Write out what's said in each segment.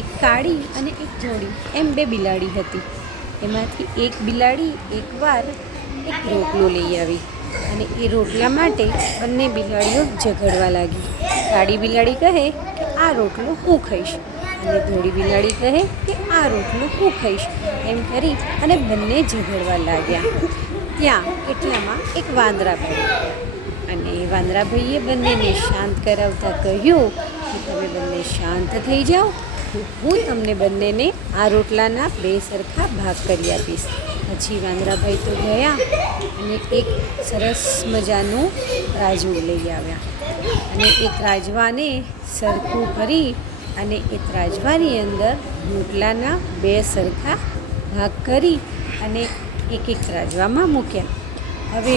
એક કાળી અને એક ધોળી એમ બે બિલાડી હતી. એમાંથી એક બિલાડી એકવાર એક રોટલો લઈ આવી અને એ રોટલા માટે બંને બિલાડીઓ ઝઘડવા લાગી. કાળી બિલાડી કહે કે આ રોટલો હું ખાઈશ અને ધોળી બિલાડી કહે કે આ રોટલો હું ખાઈશ. એમ કરી અને બંને ઝઘડવા લાગ્યા. ત્યાં એટલામાં એક વાંદરાભાઈ અને વાંદરાભાઈએ બંનેને શાંત કરાવતા કહ્યું કે તમે બંને શાંત થઈ જાઓ, હું તમને બંનેને આ રોટલાના બે સરખા ભાગ કરી આપીશ. પછી વાંદરાભાઈ તો ગયા અને એક સરસ મજાનું ત્રાજવું લઈ આવ્યા અને એ ત્રાજવાને સરખું કરી અને એ ત્રાજવાની અંદર રોટલાના બે સરખા ભાગ કરી અને એક એક ત્રાજવામાં મૂક્યા. હવે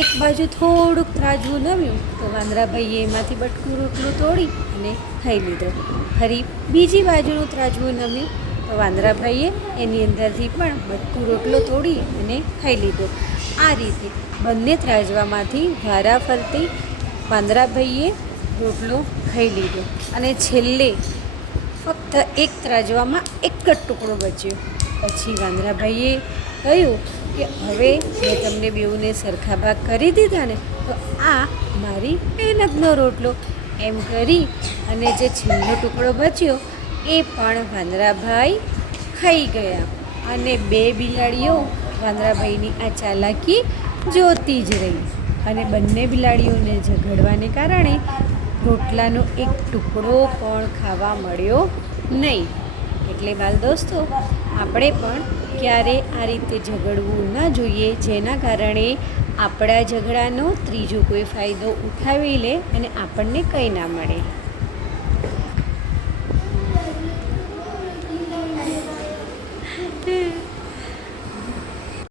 એક બાજુ થોડુંક ત્રાજવું નમ્યું તો વાંદરાભાઈએ એમાંથી બટકું રોટલો તોડી અને ખાઈ લીધો. ફરી બીજી બાજુનું ત્રાજવું નમ્યું તો વાંદરાભાઈએ એની અંદરથી પણ બટકું રોટલો તોડી અને ખાઈ લીધો. આ રીતે બંને ત્રાજવામાંથી વારા ફરતી વાંદરાભાઈએ રોટલો ખાઈ લીધો અને છેલ્લે ફક્ત એક ત્રાજવામાં એક જ ટુકડો બચ્યો. પછી વાંદરાભાઈએ કહ્યું કે હવે મેં તમને બેઉને સરખા ભાગ કરી દીધા ને, તો આ મારી મહેનતનો રોટલો. એમ કરી અને જે છેલ્લો ટુકડો બચ્યો એ પણ વાંદરાભાઈ ખાઈ ગયા અને બે બિલાડીઓ વાંદરાભાઈની આ ચાલાકી જોતી જ રહી અને બંને બિલાડીઓને ઝઘડવાને કારણે રોટલાનો એક ટુકડો પણ ખાવા મળ્યો નહીં. એટલે બાલ દોસ્તો, આપણે પણ ક્યારે આ રીતે ઝઘડવું ન જોઈએ, જેના કારણે આપણા ઝઘડાનો ત્રીજો કોઈ ફાયદો ઉઠાવી લે અને આપણને કંઈ ના મળે.